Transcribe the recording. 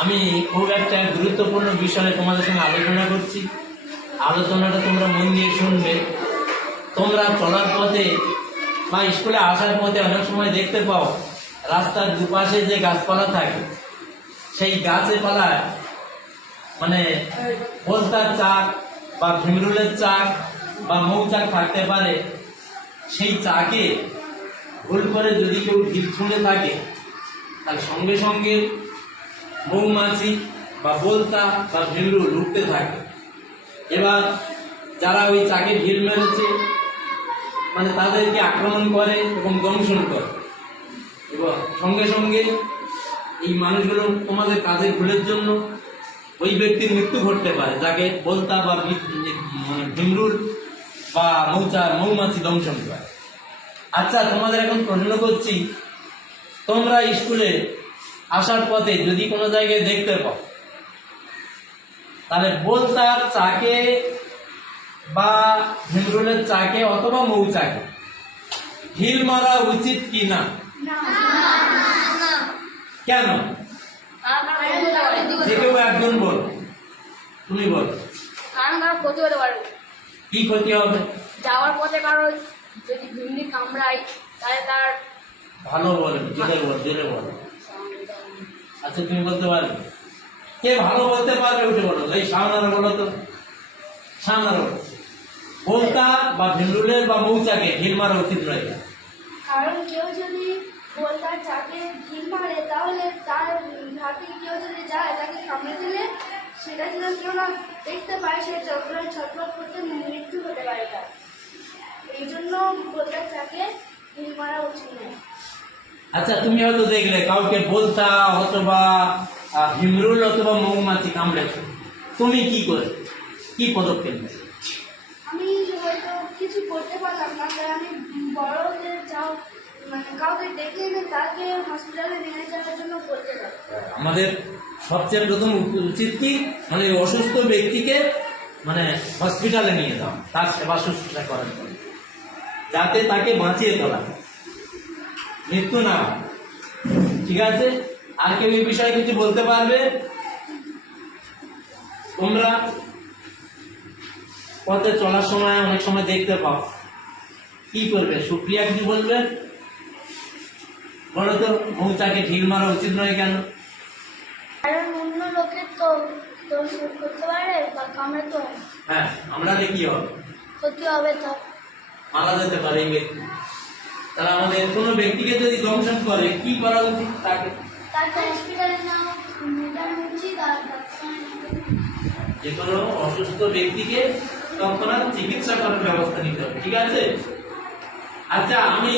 আমি খুব একটা গুরুত্বপূর্ণ বিষয়ে তোমাদের সঙ্গে আলোচনা করছি। আলোচনাটা তোমরা মন দিয়ে শুনবে। তোমরা চলার পথে বা স্কুলে আসার পথে অনেক সময় দেখতে পাও, রাস্তার দুপাশে যে গাছপালা থাকে, সেই গাছে পালায় মানে বলতার চাক বা ভিমরুলের চাক বা মৌচাক থাকতে পারে। সেই চাকে ভুল করে যদি কেউ ঢিপ ছুঁড়ে থাকে, তার সঙ্গে সঙ্গে মৌমাছি বা বলতা বা ভিমরুল উঠতে থাকে। এবার যারা ওই চাকে ঢিল মেরেছে মানে তাদেরকে আক্রমণ করে এবং দংশন করে। এবং সঙ্গে সঙ্গে এই মানুষগুলো তোমাদের কাজের ভুলের জন্য ওই ব্যক্তির মৃত্যু ঘটতে পারে, যাকে বলতা বা মানে বা মৌচা, মৌমাছি দংশন করে। আচ্ছা তোমাদের এখন প্রশ্ন করছি, তোমরা স্কুলে আসার পথে যদি কোনো জায়গায় দেখতে পাও তাহলে বলতার চাকে বা ভিমরুলের চাকে অথবা মৌচাকে ঢিল মারা উচিত কি না? কেন? যে কেউ একজন বল তুমি বল। কারণ কারও ক্ষতি হতে পারে। কি ক্ষতি হবে? যাওয়ার পথে কারও যদি ঘূর্ণি কামড়ায় তাহলে তার ভালো বল জোরে বল জোরে বল। আচ্ছা তুমি বলতে পারবে। কে ভালো বলতে পারবে, উঠে বলো এই সামনারা বলো তো। সামনারা বলো। বা ভিমরুলের বা মৌচাকে ঢিল মারা উচিত নয়। কারণ কেউ যদি বলতার চাকে ঢিল মারে, তাহলে তার হাতে কেউ যদি যায়, তাকে কামড়ে দিলে সেটা যেন কেউ না দেখতে পায়, সে চক্রায় ছটফট করতে মৃত্যু হতে পারে তার। এই জন্য বলতার চাকে ঢিল মারা উচিত নয়। আচ্ছা তুমি হয়তো দেখলে কাউকে বলতা অথবা আহ, ভিমরুল অথবা মৌমাছি কামড়েছো। তুমি কি করে কি পদক্ষেপ নেবে? আমি হয়তো কিছু করতে পারলাম না তাই আমি বড়দের যাও মানে কাউকে ডেকে এনে তাকে হসপিটালে নিয়ে যাওয়ার জন্য পারি আমাদের সবচেয়ে প্রথম উচিত কি মানে অসুস্থ ব্যক্তিকে মানে হসপিটালে নিয়ে যাওয়া তার সেবা শুশ্রূষা করার জন্য। যাতে তাকে বাঁচিয়ে তোলা। মৃত্যু না। ঠিক আছে? আর কেউ এই বিষয়ে কিছু বলতে পারবে? তোমরা পথে চলার সময় অনেক সময় দেখতে পাও। কি করবে? সুপ্রিয়া কিছু বলবে? বলো তো মৌচাকে ঢিল মারা উচিত নয় কেন? কারণ অন্য লোকের তো দোষ করতে পারে বা কামড়াতে হ্যাঁ। আমরা দেখি হবে। ক্ষতি হবে তো। মারা যেতে পারে এই ব্যক্তি তারা আমাদের কোনো ব্যক্তিকে যদি দংশন করে কি করা উচিত তাকে? যে কোনো অসুস্থ ব্যক্তিকে তৎক্ষণাৎ চিকিৎসা করার ব্যবস্থা নিতে হবে ঠিক আছে? আচ্ছা আমি